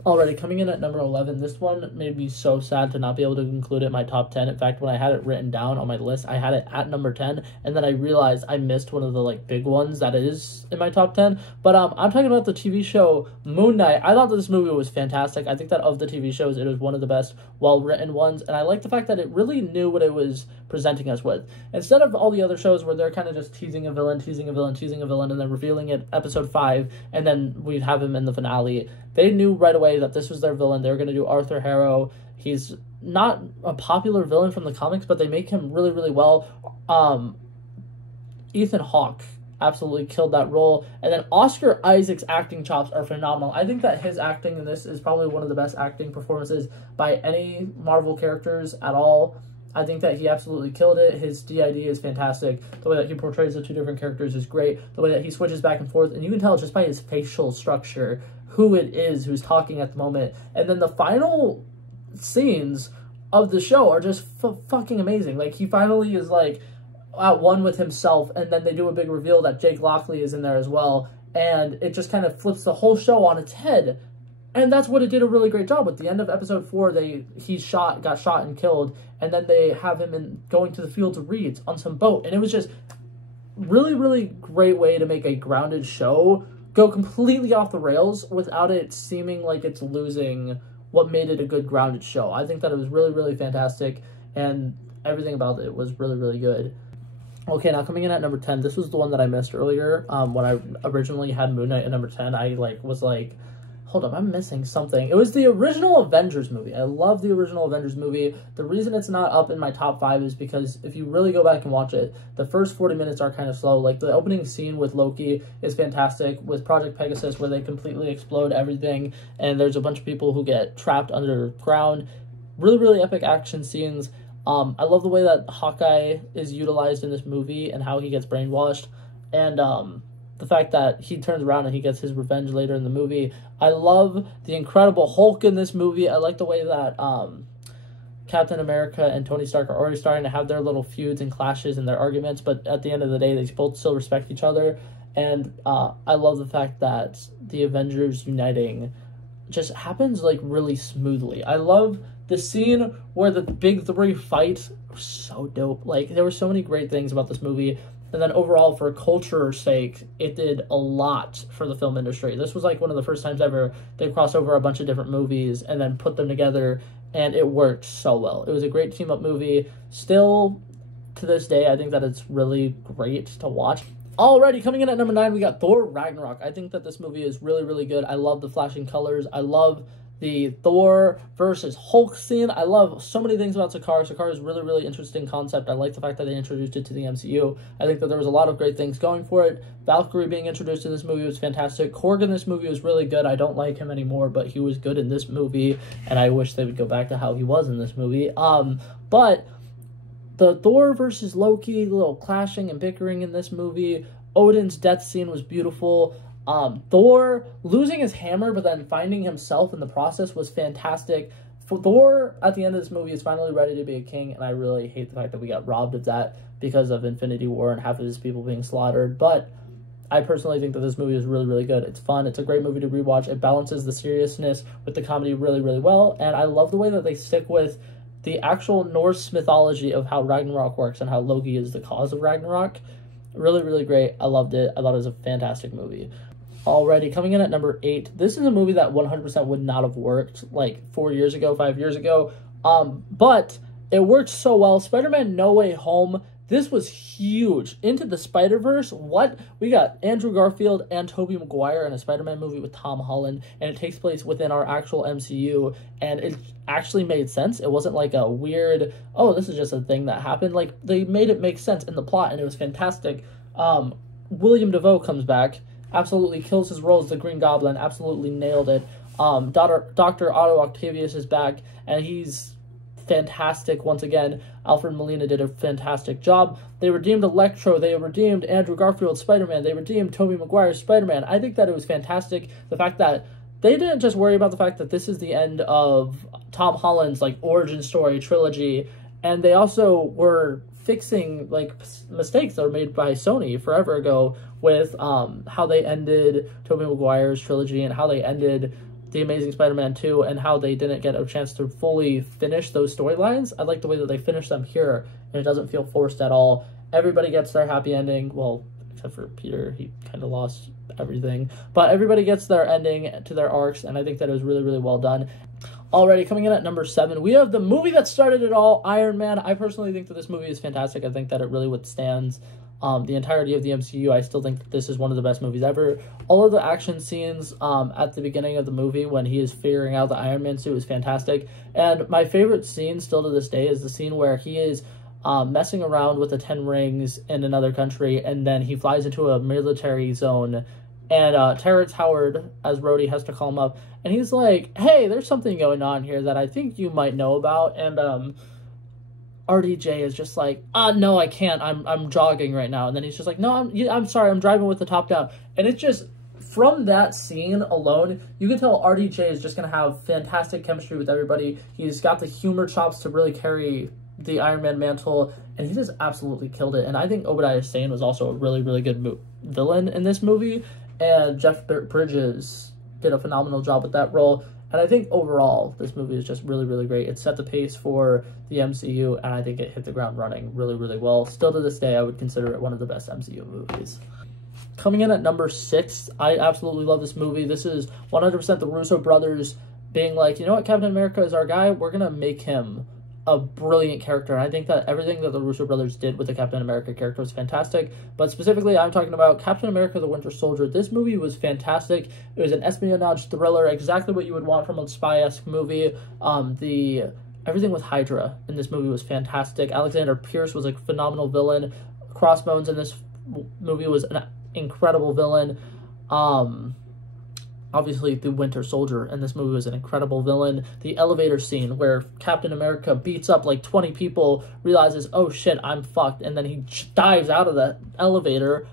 Alrighty, coming in at number 11, this one made me so sad to not be able to include it in my top 10. In fact, when I had it written down on my list, I had it at number 10, and then I realized I missed one of the, like, big ones that is in my top 10. But I'm talking about the TV show Moon Knight. I thought that this movie was fantastic. I think that of the TV shows, it was one of the best well-written ones, and I like the fact that it really knew what it was presenting us with. Instead of all the other shows where they're kind of just teasing a villain, and then revealing it episode 5, and then we'd have him in the finale, they knew right away that this was their villain. They were going to do Arthur Harrow. He's not a popular villain from the comics, but they make him really, really well. Ethan Hawke absolutely killed that role. And then Oscar Isaac's acting chops are phenomenal. I think that his acting in this is probably one of the best acting performances by any Marvel characters at all. I think that he absolutely killed it. His DID is fantastic. The way that he portrays the two different characters is great. The way that he switches back and forth, and you can tell just by his facial structure who it is who's talking at the moment. And then the final scenes of the show are just fucking amazing. Like, he finally is, like, at one with himself, and then they do a big reveal that Jake Lockley is in there as well, and it just kind of flips the whole show on its head. And that's what it did a really great job with. The end of episode 4, he got shot and killed, and then they have him going to the fields of reeds on some boat, and it was just really, really great way to make a grounded show go completely off the rails without it seeming like it's losing what made it a good grounded show. I think that it was really, really fantastic, and everything about it was really, really good. Okay, now coming in at number 10, this was the one that I missed earlier. When I originally had Moon Knight at number 10, I was like, hold up, I'm missing something. It was the original Avengers movie. I love the original Avengers movie. The reason it's not up in my top 5 is because if you really go back and watch it, the first 40 minutes are kind of slow. Like, the opening scene with Loki is fantastic, with Project Pegasus, where they completely explode everything, and there's a bunch of people who get trapped underground. Really, really epic action scenes. I love the way that Hawkeye is utilized in this movie and how he gets brainwashed. And the fact that he turns around and he gets his revenge later in the movie. I love the Incredible Hulk in this movie. I like the way that Captain America and Tony Stark are already starting to have their little feuds and clashes and their arguments, but at the end of the day, they both still respect each other. And I love the fact that the Avengers uniting just happens, like, really smoothly. I love the scene where the big three fight. So dope. Like, there were so many great things about this movie. And then overall, for culture's sake, it did a lot for the film industry. This was like one of the first times ever they crossed over a bunch of different movies and then put them together, and it worked so well. It was a great team-up movie. Still, to this day, I think that it's really great to watch. Alrighty, coming in at number 9, we got Thor Ragnarok. I think that this movie is really, really good. I love the flashing colors. I love the Thor versus Hulk scene. I love so many things about Sakaar. Sakaar is a really, really interesting concept. I like the fact that they introduced it to the MCU. I think that there was a lot of great things going for it. Valkyrie being introduced in this movie was fantastic. Korg in this movie was really good. I don't like him anymore, but he was good in this movie, and I wish they would go back to how he was in this movie. But the Thor versus Loki, the little clashing and bickering in this movie, Odin's death scene was beautiful. Thor losing his hammer but then finding himself in the process was fantastic. For Thor, at the end of this movie, is finally ready to be a king, and I really hate the fact that we got robbed of that because of Infinity War and half of his people being slaughtered. But I personally think that this movie is really, really good. It's fun. It's a great movie to rewatch. It balances the seriousness with the comedy really, really well, and I love the way that they stick with the actual Norse mythology of how Ragnarok works and how Loki is the cause of Ragnarok. Really, really great. I loved it. I thought it was a fantastic movie. Already coming in at number 8, this is a movie that 100% would not have worked like 4 years ago, 5 years ago, but it worked so well. Spider-Man No Way Home, this was huge. Into the Spider-Verse, what? We got Andrew Garfield and Tobey Maguire in a Spider-Man movie with Tom Holland, and it takes place within our actual MCU, and it actually made sense. It wasn't like a weird, oh, this is just a thing that happened. Like, they made it make sense in the plot, and it was fantastic. William Dafoe comes back, absolutely kills his role as the Green Goblin, absolutely nailed it. Dr. Otto Octavius is back, and he's fantastic once again. Alfred Molina did a fantastic job. They redeemed Electro, they redeemed Andrew Garfield's Spider-Man, they redeemed Tobey Maguire's Spider-Man. I think that it was fantastic. The fact that they didn't just worry about the fact that this is the end of Tom Holland's, like, origin story trilogy, and they also were fixing like mistakes that were made by Sony forever ago with how they ended Tobey Maguire's trilogy and how they ended The Amazing Spider-Man 2 and how they didn't get a chance to fully finish those storylines. I like the way that they finished them here, and it doesn't feel forced at all. Everybody gets their happy ending, well, except for Peter, he kind of lost everything. But everybody gets their ending to their arcs, and I think that it was really, really well done. Alrighty, coming in at number 7, we have the movie that started it all, Iron Man. I personally think that this movie is fantastic. I think that it really withstands the entirety of the MCU. I still think that this is one of the best movies ever. All of the action scenes at the beginning of the movie when he is figuring out the Iron Man suit is fantastic. And my favorite scene still to this day is the scene where he is messing around with the 10 rings in another country, and then he flies into a military zone, and Terrence Howard, as Rhodey, has to call him up, and he's like, hey, there's something going on here that I think you might know about, and RDJ is just like, no, I can't, I'm jogging right now, and then he's just like, no, I'm sorry, I'm driving with the top down, and it's just, from that scene alone, you can tell RDJ is just going to have fantastic chemistry with everybody. He's got the humor chops to really carry the Iron Man mantle, and he just absolutely killed it. And I think Obadiah Stane was also a really, really good villain in this movie, and Jeff Bridges did a phenomenal job with that role. And I think overall, this movie is just really, really great. It set the pace for the MCU, and I think it hit the ground running really, really well. Still to this day, I would consider it one of the best MCU movies. Coming in at number 6, I absolutely love this movie. This is 100% the Russo brothers being like, you know what, Captain America is our guy. We're going to make him a brilliant character. And I think that everything that the Russo brothers did with the Captain America character was fantastic. But specifically, I'm talking about Captain America the Winter Soldier. This movie was fantastic. It was an espionage thriller, exactly what you would want from a spy-esque movie. Everything with Hydra in this movie was fantastic. Alexander Pierce was a phenomenal villain. Crossbones in this movie was an incredible villain. Obviously, the Winter Soldier in this movie was an incredible villain. The elevator scene where Captain America beats up like 20 people, realizes, oh shit, I'm fucked, and then he dives out of the elevator.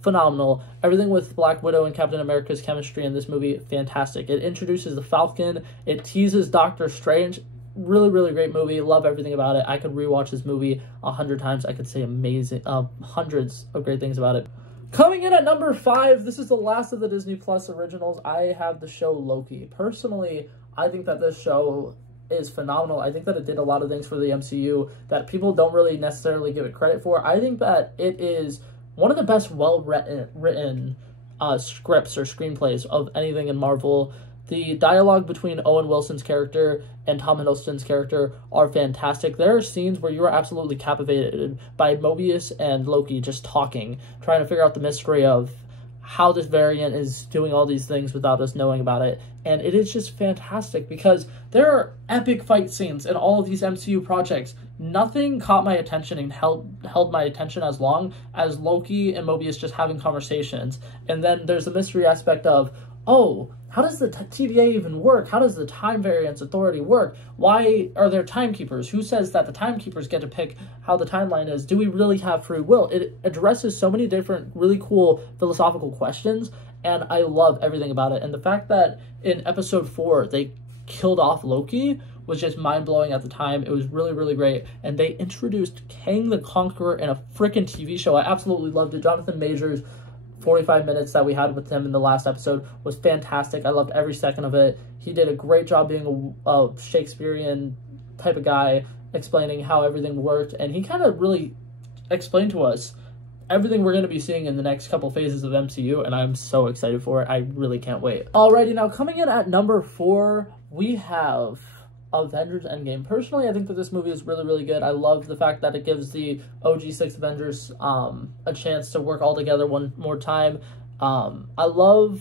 Phenomenal. Everything with Black Widow and Captain America's chemistry in this movie, fantastic. It introduces the Falcon. It teases Doctor Strange. Really, really great movie. Love everything about it. I could rewatch this movie 100 times. I could say amazing, hundreds of great things about it. Coming in at number 5, this is the last of the Disney Plus originals. I have the show Loki. Personally, I think that this show is phenomenal. I think that it did a lot of things for the MCU that people don't really necessarily give it credit for. I think that it is one of the best well-written scripts or screenplays of anything in Marvel. The dialogue between Owen Wilson's character and Tom Hiddleston's character are fantastic. There are scenes where you are absolutely captivated by Mobius and Loki just talking, trying to figure out the mystery of how this variant is doing all these things without us knowing about it. And it is just fantastic because there are epic fight scenes in all of these MCU projects. Nothing caught my attention and held my attention as long as Loki and Mobius just having conversations. And then there's the mystery aspect of, oh, how does the TVA even work? How does the Time Variance Authority work? Why are there timekeepers? Who says that the timekeepers get to pick how the timeline is? Do we really have free will? It addresses so many different really cool philosophical questions, and I love everything about it. And the fact that in episode 4 they killed off Loki was just mind-blowing at the time. It was really, really great. And they introduced Kang the Conqueror in a freaking TV show. I absolutely loved it. Jonathan Majors' 45 minutes that we had with him in the last episode was fantastic. I loved every second of it. He did a great job being a Shakespearean type of guy, explaining how everything worked, and he kind of really explained to us everything we're going to be seeing in the next couple phases of MCU, and I'm so excited for it. I really can't wait. Alrighty, now coming in at number 4, we have Avengers Endgame. Personally, I think that this movie is really, really good. I love the fact that it gives the OG 6 Avengers a chance to work all together one more time. I love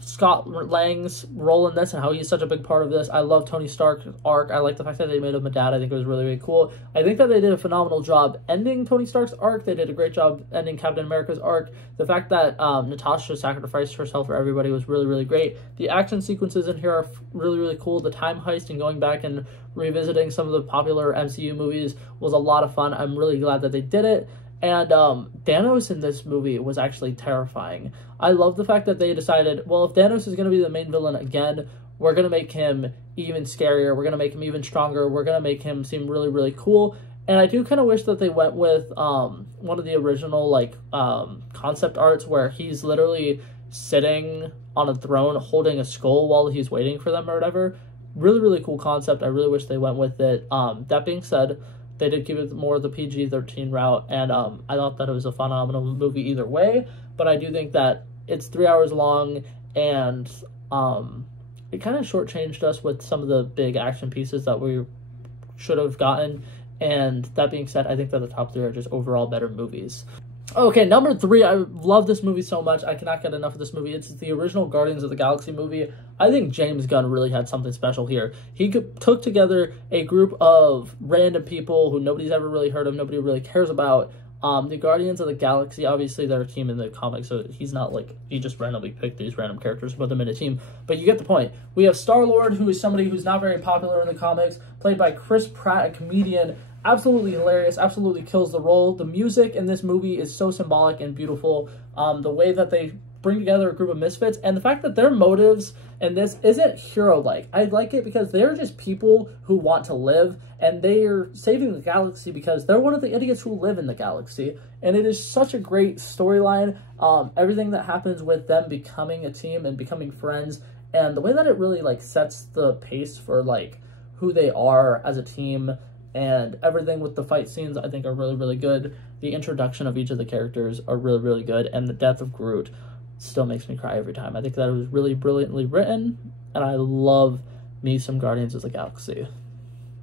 Scott Lang's role in this and how he's such a big part of this. I love Tony Stark's arc. I like the fact that they made him a dad. I think it was really, really cool. I think that they did a phenomenal job ending Tony Stark's arc. They did a great job ending Captain America's arc. The fact that Natasha sacrificed herself for everybody was really, really great. The action sequences in here are really, really cool. The time heist and going back and revisiting some of the popular MCU movies was a lot of fun. I'm really glad that they did it. And Thanos in this movie was actually terrifying. I love the fact that they decided, well, if Thanos is going to be the main villain again, we're going to make him even scarier. We're going to make him even stronger. We're going to make him seem really, really cool. And I do kind of wish that they went with one of the original, like, concept arts where he's literally sitting on a throne holding a skull while he's waiting for them or whatever. Really, really cool concept. I really wish they went with it. That being said, they did give it more of the PG-13 route, and I thought that it was a phenomenal movie either way, but I do think that it's 3 hours long, and it kind of shortchanged us with some of the big action pieces that we should have gotten. And that being said, I think that the top 3 are just overall better movies. Okay, number 3, I love this movie so much. I cannot get enough of this movie. It's the original Guardians of the Galaxy movie. I think James Gunn really had something special here. He took together a group of random people who nobody's ever really heard of, nobody really cares about. The Guardians of the Galaxy, obviously they're a team in the comics, so he's not like, he just randomly picked these random characters and put them in a team. But you get the point. We have Star-Lord, who is somebody who's not very popular in the comics, played by Chris Pratt, a comedian. Absolutely hilarious, absolutely kills the role. The music in this movie is so symbolic and beautiful. The way that they bring together a group of misfits, and the fact that their motives in this isn't hero-like. I like it because they're just people who want to live, and they are saving the galaxy because they're one of the idiots who live in the galaxy. And it is such a great storyline. Everything that happens with them becoming a team and becoming friends, and the way that it really like sets the pace for like who they are as a team. And everything with the fight scenes, I think, are really, really good. The introduction of each of the characters are really, really good. And the death of Groot still makes me cry every time. I think that it was really brilliantly written. And I love me some Guardians of the Galaxy.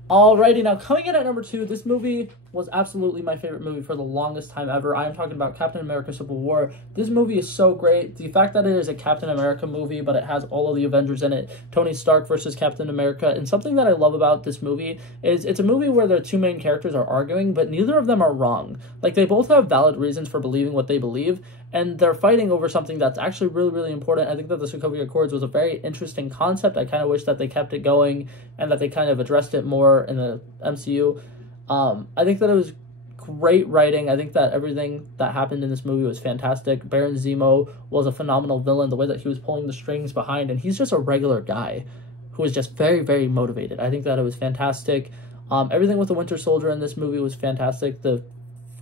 Alrighty, now coming in at number 2, this movie was absolutely my favorite movie for the longest time ever. I am talking about Captain America Civil War. This movie is so great. The fact that it is a Captain America movie, but it has all of the Avengers in it. Tony Stark versus Captain America. And something that I love about this movie is it's a movie where the 2 main characters are arguing, but neither of them are wrong. Like, they both have valid reasons for believing what they believe, and they're fighting over something that's actually really, really important. I think that the Sokovia Accords was a very interesting concept. I kind of wish that they kept it going and that they kind of addressed it more in the MCU. I think that it was great writing. I think that everything that happened in this movie was fantastic. Baron Zemo was a phenomenal villain, the way that he was pulling the strings behind, and he's just a regular guy who was just very, very motivated. I think that it was fantastic. Everything with the Winter Soldier in this movie was fantastic. The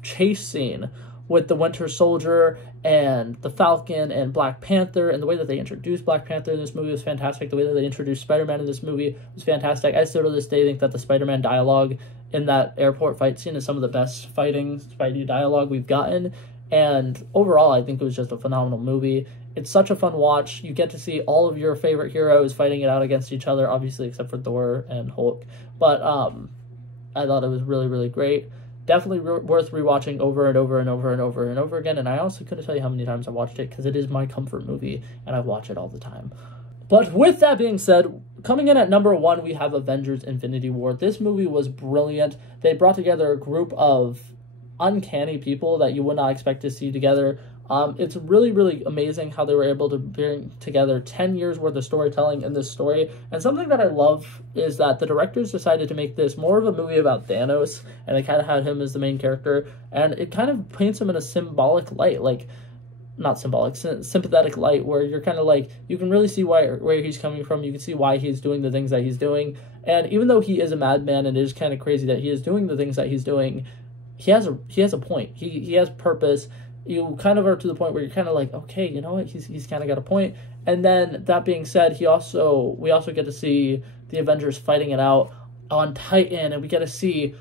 chase scene with the Winter Soldier and the Falcon and Black Panther, and the way that they introduced Black Panther in this movie was fantastic. The way that they introduced Spider-Man in this movie was fantastic. I still to this day think that the Spider-Man dialogue in that airport fight scene is some of the best fighting Spidey dialogue we've gotten. And overall, I think it was just a phenomenal movie. It's such a fun watch. You get to see all of your favorite heroes fighting it out against each other, obviously except for Thor and Hulk. But I thought it was really, really great. Definitely worth rewatching over and over and over and over and over again. And I honestly couldn't tell you how many times I watched it because it is my comfort movie and I watch it all the time. But with that being said, coming in at number 1, we have Avengers Infinity War. This movie was brilliant. They brought together a group of uncanny people that you would not expect to see together. It's really, really amazing how they were able to bring together 10 years worth of storytelling in this story. And something that I love is that the directors decided to make this more of a movie about Thanos, and they kind of had him as the main character, and it kind of paints him in a symbolic light, like, not symbolic, sympathetic light, where you're kind of like, you can really see where he's coming from, you can see why he's doing the things that he's doing, and even though he is a madman and it is kind of crazy that he is doing the things that he's doing, he has a point, he has purpose. You kind of are to the point where you're kind of like, okay, you know what, he's kind of got a point. And then, that being said, we also get to see the Avengers fighting it out on Titan, and we get to see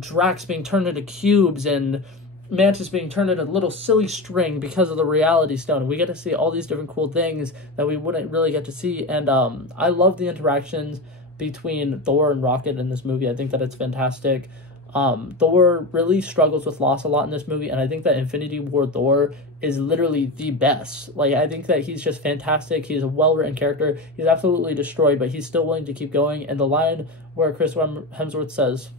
Drax being turned into cubes, and Mantis being turned into a little silly string because of the Reality Stone. And we get to see all these different cool things that we wouldn't really get to see. And I love the interactions between Thor and Rocket in this movie. I think that it's fantastic. Thor really struggles with loss a lot in this movie, and I think that Infinity War Thor is literally the best. Like, I think that he's just fantastic. He's a well-written character. He's absolutely destroyed, but he's still willing to keep going. And the line where Chris Hemsworth says,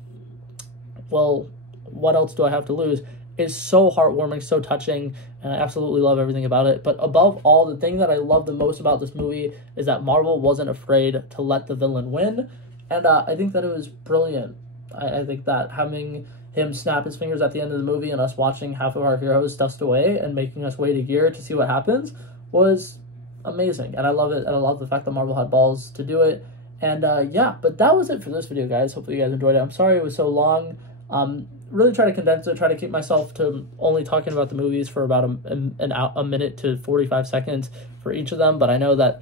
well, what else do I have to lose, is so heartwarming, so touching, and I absolutely love everything about it. But above all, the thing that I love the most about this movie is that Marvel wasn't afraid to let the villain win, and I think that it was brilliant. I think that having him snap his fingers at the end of the movie and us watching half of our heroes dust away and making us wait a year to see what happens was amazing. And I love it. And I love the fact that Marvel had balls to do it. And yeah, but that was it for this video, guys. Hopefully you guys enjoyed it. I'm sorry it was so long. Really try to condense it, try to keep myself to only talking about the movies for about a minute to 45 seconds for each of them, but I know that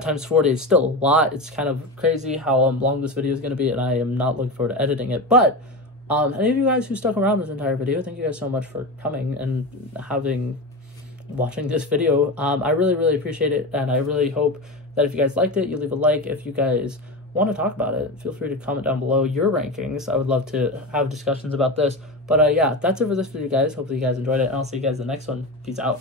times 40 is still a lot. It's kind of crazy how long this video is going to be, and I am not looking forward to editing it. But any of you guys who stuck around this entire video, thank you guys so much for coming and watching this video. I really, really appreciate it, and I really hope that if you guys liked it, you leave a like. If you guys want to talk about it, feel free to comment down below your rankings. I would love to have discussions about this. But yeah, that's it for this video, guys. Hopefully you guys enjoyed it, and I'll see you guys in the next one. Peace out.